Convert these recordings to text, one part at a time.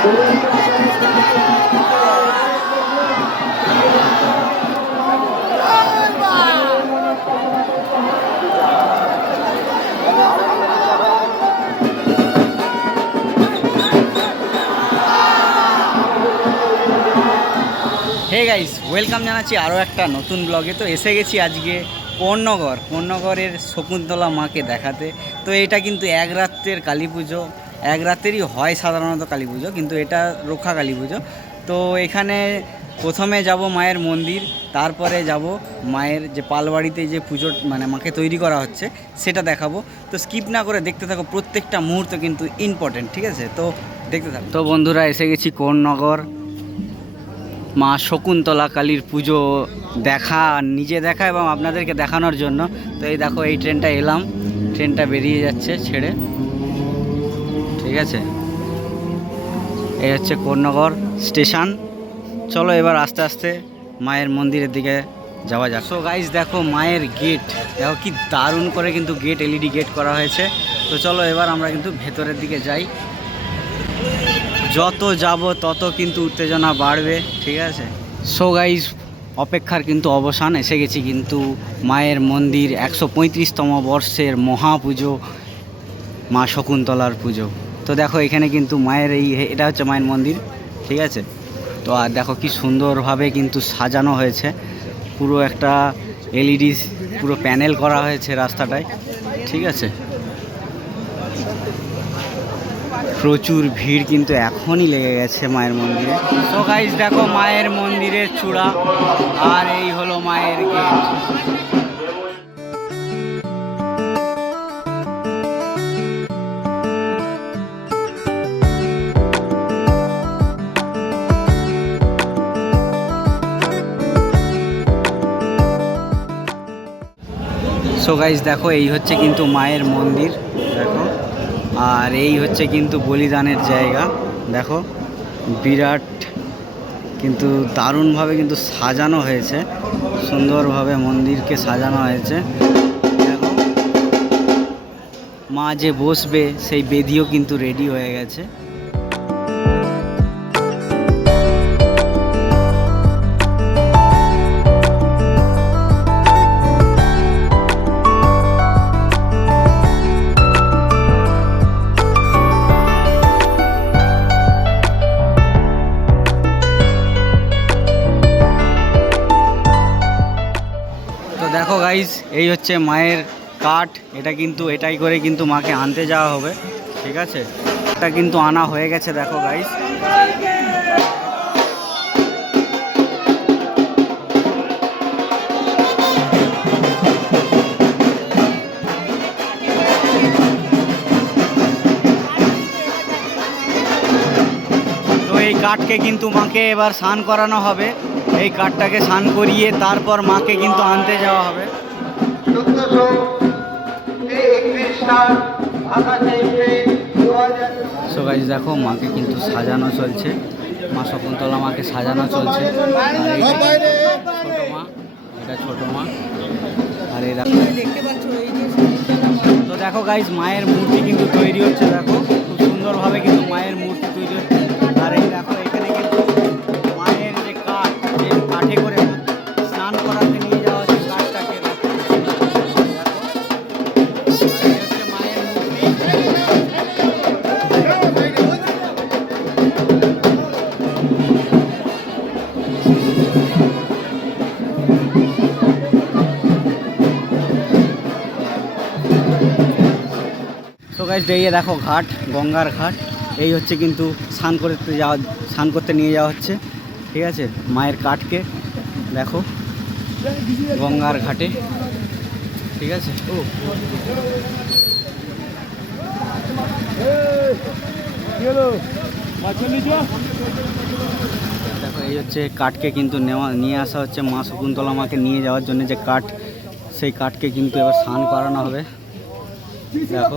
Hey guys welcome জানাচ্ছি আরও একটা নতুন ব্লগে তো এসে গেছি আজকে কোন্নগর কোন্নগরের শকুন্তলা মাকে দেখাতে। তো এটা কিন্তু এক রাত্রের কালী পুজো। এক রাত্রেরই হয় সাধারণত কালী পুজো, কিন্তু এটা রক্ষা কালী পুজো। তো এখানে প্রথমে যাব মায়ের মন্দির, তারপরে যাব মায়ের যে পালবাড়িতে যে পুজো মানে মাকে তৈরি করা হচ্ছে, সেটা দেখাবো। তো স্কিপ না করে দেখতে থাকো, প্রত্যেকটা মুহূর্ত কিন্তু ইম্পর্টেন্ট ঠিক আছে? তো দেখতে থাকো। তো বন্ধুরা, এসে গেছি কোন্নগর। মা শকুন্তলা কালীর পুজো দেখা, নিজে দেখা এবং আপনাদেরকে দেখানোর জন্য। তো এই দেখো, এই ট্রেনটা এলাম। ট্রেনটা বেরিয়ে যাচ্ছে ছেড়ে। ঠিক আছে? এই হচ্ছে কোন্নগর স্টেশন। চলো এবার আস্তে আস্তে মায়ের মন্দিরের দিকে যাওয়া যাক। সো গাইজ দেখো মায়ের গেট দেখো কি দারুণ করে কিন্তু গেট এলইডি গেট করা হয়েছে। তো চলো এবার আমরা কিন্তু ভেতরের দিকে যাই। যত যাব তত কিন্তু উত্তেজনা বাড়বে, ঠিক আছে? সো গাইজ অপেক্ষার কিন্তু অবসান এসে গেছি কিন্তু মায়ের মন্দির একশো পঁয়ত্রিশতম বর্ষের মহাপুজো, মা শকুন্তলার পুজো। তো দেখো, এখানে কিন্তু মায়ের এই এটা হচ্ছে মায়ের মন্দির, ঠিক আছে? তো আর দেখো কি সুন্দরভাবে কিন্তু সাজানো হয়েছে। পুরো একটা এলইডি, পুরো প্যানেল করা হয়েছে রাস্তাটায়, ঠিক আছে? প্রচুর ভিড় কিন্তু এখনই লেগে গেছে মায়ের মন্দিরে। তো গাইজ দেখো মায়ের মন্দিরের চূড়া, আর এই হলো মায়ের গেট। সো গাইজ দেখো, এই হচ্ছে কিন্তু মায়ের মন্দির, দেখো। আর এই হচ্ছে কিন্তু বলিদানের জায়গা, দেখো। বিরাট কিন্তু দারুণভাবে কিন্তু সাজানো হয়েছে, সুন্দরভাবে মন্দিরকে সাজানো হয়েছে। দেখো, মা যে বসবে, সেই বেদিও কিন্তু রেডি হয়ে গেছে। এই হচ্ছে মায়ের কাঠ, এটা কিন্তু, এটাই করে কিন্তু মাকে আনতে যাওয়া হবে, ঠিক আছে? এটা কিন্তু আনা হয়ে গেছে, দেখো গাইস এই কাঠকে কিন্তু মাকে এবার স্নান করানো হবে। এই কাঠটাকে স্নান করিয়ে তারপর মাকে কিন্তু আনতে যাওয়া হবে। সো গাইজ দেখো, মাকে কিন্তু সাজানো চলছে। মা শকুন্তলা মাকে সাজানো চলছে। ছোট এটা ছোট মা। আর দেখো তো দেখো গাইজ মায়ের মূর্তি কিন্তু তৈরি হচ্ছে, দেখো। খুব সুন্দরভাবে কিন্তু মায়ের মূর্তি তৈরি হচ্ছে। আর এই দেখো তো গাইজ দেখো ঘাট, গঙ্গার ঘাট। এই হচ্ছে কিন্তু স্নান করতে যাওয়া, স্নান করতে নিয়ে যাওয়া হচ্ছে। ঠিক আছে? মায়ের কাঠকে দেখো, গঙ্গার ঘাটে। ঠিক আছে? দেখো, এই হচ্ছে কাঠকে কিন্তু নেওয়া, নিয়ে আসা হচ্ছে মা শকুন্তলা মাকে নিয়ে যাওয়ার জন্য যে কাঠ, সেই কাঠকে কিন্তু এবার স্নান করানো হবে। দেখো।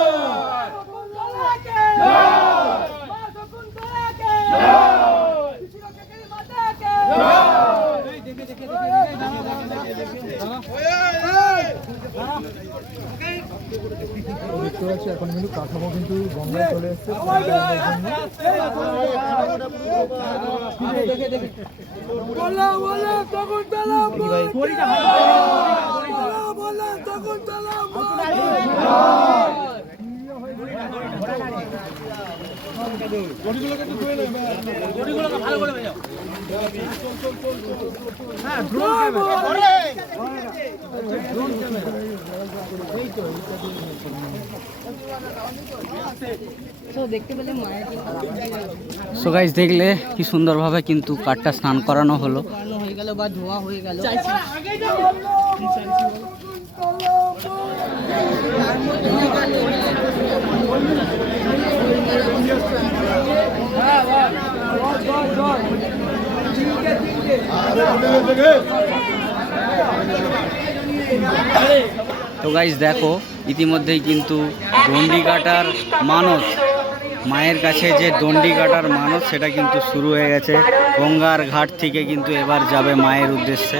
দেখতে পাচ্ছি এখন কিন্তু কাঠামো কিন্তু গঙ্গায় চলে এসছে বলা বলা তখন তালা বলা বলা তখন তালা সো গাইজ দেখলে কি সুন্দরভাবে কিন্তু কাঠটা স্নান করানো হলো। হয়ে গেল বা ধোয়া হয়ে গেল তো গাইজ দেখো, ইতিমধ্যেই কিন্তু দণ্ডি কাটার মানত, মায়ের কাছে যে দণ্ডি কাটার মানত, সেটা কিন্তু শুরু হয়ে গেছে। গঙ্গার ঘাট থেকে কিন্তু এবার যাবে মায়ের উদ্দেশ্যে।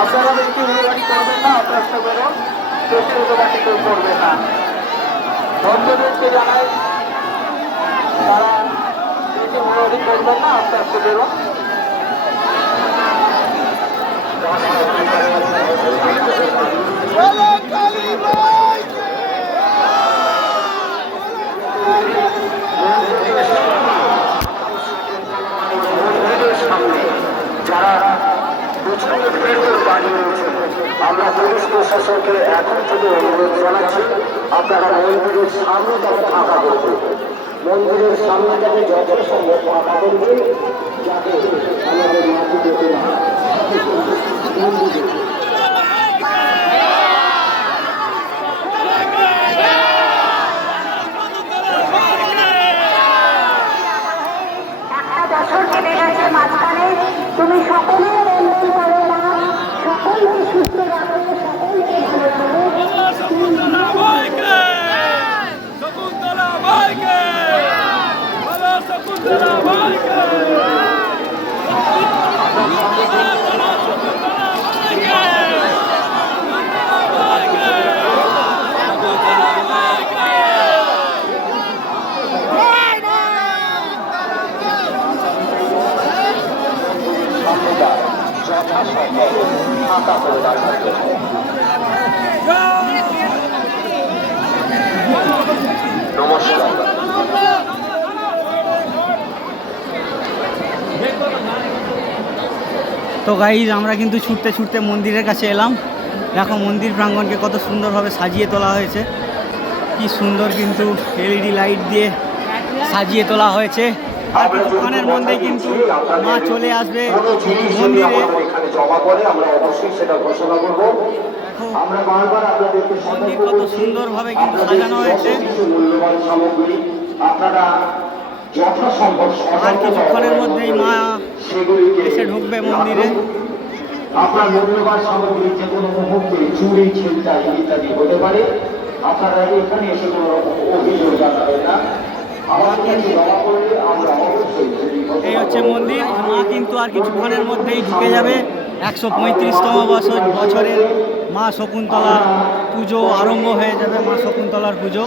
আপনারা বেশি হুড়োবাড়ি করবেন না অপ্রাস্ত বেরোন বেশি হুড়োবাড়ি কেউ করবেন না। ভক্তদেরকে জানাই। তারা বেশি হুড়োবাড়ি করবেন না আস্তে আস্তে বেরোন সামনে যারা পেছনে ভেতর দাঁড়িয়ে রয়েছেন আমরা পুলিশ প্রশাসনকে এখন থেকে অনুরোধ জানাচ্ছি আপনারা মন্দিরের সামনে যাতে ফাঁকা করবেন মন্দিরের সামনে যাতে যত সম্ভব ফাঁকা করবেন যাতে আমাদের মাটি যেতে না মন্দিরে একটা বছর কেটে গেছে মাঝখানে তুমি সকলের মঙ্গল করো না সকলকে সুস্থ রাখো সকলকে ভালো রাখো শকুন্তলা ভাইকে বলো শকুন্তলা ভাইকে সামনেটা যথাসম্ভব তো গাইজ আমরা কিন্তু ছুটতে ছুটতে মন্দিরের কাছে এলাম। দেখো মন্দির প্রাঙ্গণকে কত সুন্দরভাবে সাজিয়ে তোলা হয়েছে। কি সুন্দর কিন্তু এলইডি লাইট দিয়ে সাজিয়ে তোলা হয়েছে। আর কিছুক্ষণের মধ্যে কিন্তু মা চলে আসবে মন্দিরে। জমা করে আমরা অবশ্যই সেটা ঘোষণা করব আমরা বারবার আপনাদেরকে মন্দির কত সুন্দরভাবে কিন্তু সাজানো হয়েছে। আর কিছুক্ষণের মধ্যেই মা এসে ঢুকবে মন্দিরে। আপনার মূল্যবান সামগ্রী যে কোনো মুহূর্তে চুরি ছিনতাই ইত্যাদি হতে পারে। আপনারা এখানে এসে কোনো অভিযোগ জানাবেন না। এই হচ্ছে মন্দির। মা কিন্তু আর কিছুক্ষণের মধ্যেই ঢুকে যাবে। একশো পঁয়ত্রিশতম বছর বছরের মা শকুন্তলা পুজো আরম্ভ হয়ে যাবে, মা শকুন্তলার পুজো।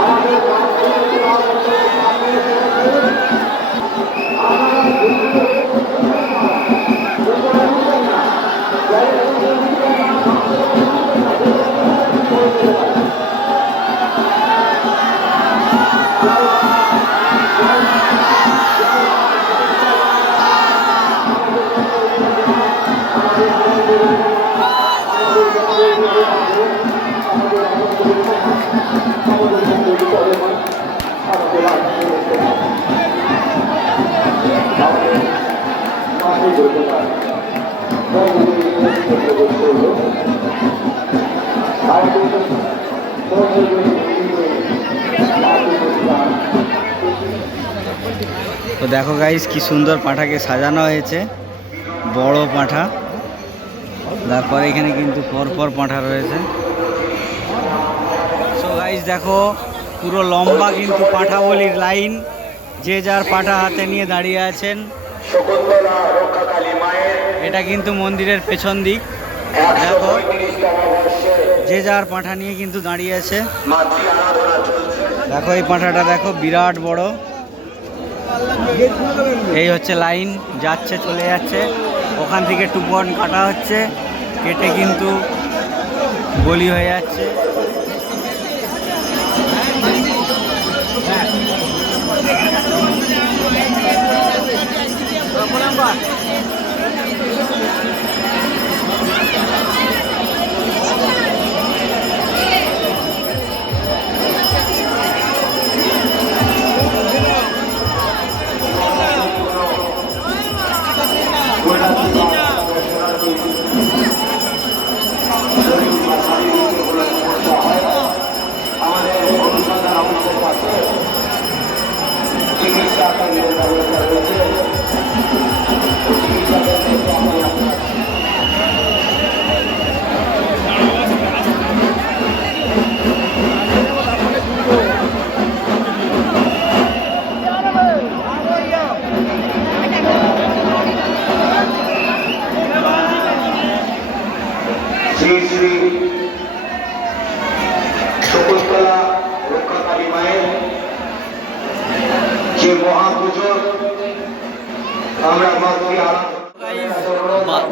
আমাদের দেখো গাইস কি সুন্দর পাঁঠাকে সাজানো হয়েছে। বড় পাঁঠা। তারপরে এখানে কিন্তু পরপর পাঁঠা রয়েছে। সো গাইস দেখো, পুরো লম্বা কিন্তু পাঁঠা বলির লাইন যে যার পাঁঠা হাতে নিয়ে দাঁড়িয়ে আছেন। এটা কিন্তু মন্দিরের পেছন দিক। দেখো, যে যার পাঁঠা নিয়ে কিন্তু দাঁড়িয়ে আছে। দেখো এই পাঁঠাটা, দেখো, বিরাট বড়। এই হচ্ছে লাইন, যাচ্ছে, চলে যাচ্ছে। ওখান থেকে টুপন কাটা হচ্ছে, কেটে কিন্তু গলি হয়ে যাচ্ছে। శాతం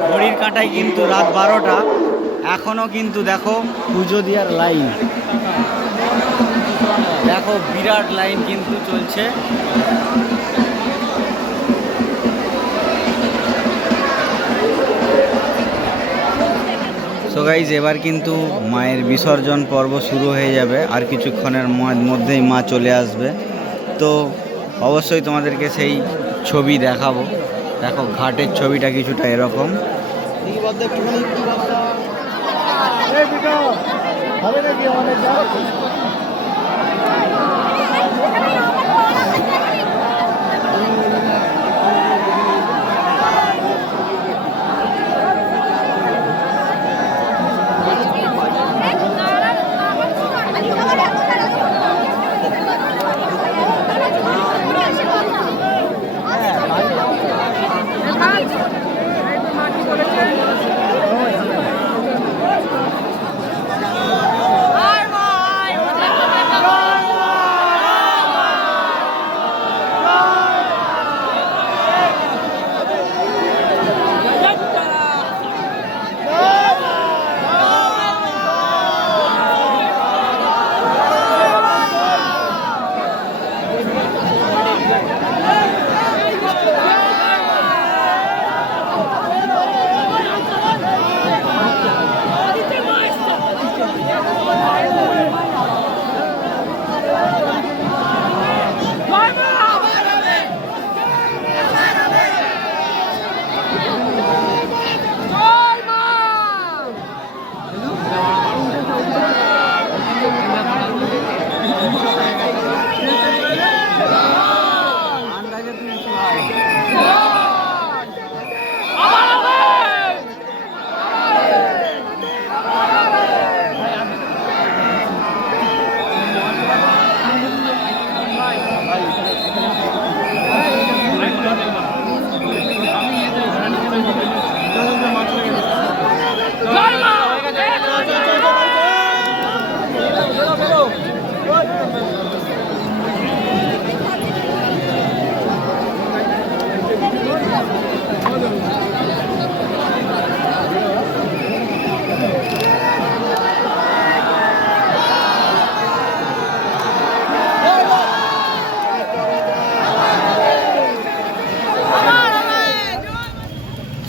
ঘড়ির কাঁটায় কিন্তু রাত বারোটা। এখনও কিন্তু দেখো পুজো দেওয়ার লাইন। দেখো বিরাট লাইন কিন্তু চলছে। সো গাইজ এবার কিন্তু মায়ের বিসর্জন পর্ব শুরু হয়ে যাবে। আর কিছুক্ষণের মধ্যেই মা চলে আসবে। তো অবশ্যই তোমাদেরকে সেই ছবি দেখাবো। দেখো ঘাটের ছবিটা কিছুটা এরকম।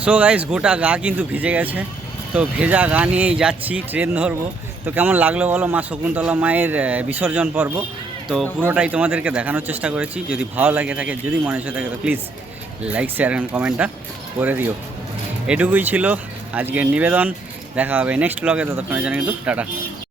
সো গাইস গোটা গা কিন্তু ভিজে গেছে। তো ভেজা গা নিয়েই যাচ্ছি ট্রেন ধরবো। তো কেমন লাগল বলো মা শকুন্তলা মায়ের বিসর্জন পর্ব? তো পুরোটাই তোমাদেরকে দেখানোর চেষ্টা করেছি। যদি ভালো লাগে থাকে, যদি মনে হয়ে থাকে, তো প্লিজ লাইক শেয়ার অ্যান্ড কমেন্টটা করে দিও। এটুকুই ছিল আজকের নিবেদন। দেখা হবে নেক্সট ব্লগে ততক্ষণের জন্য কিন্তু টাটা।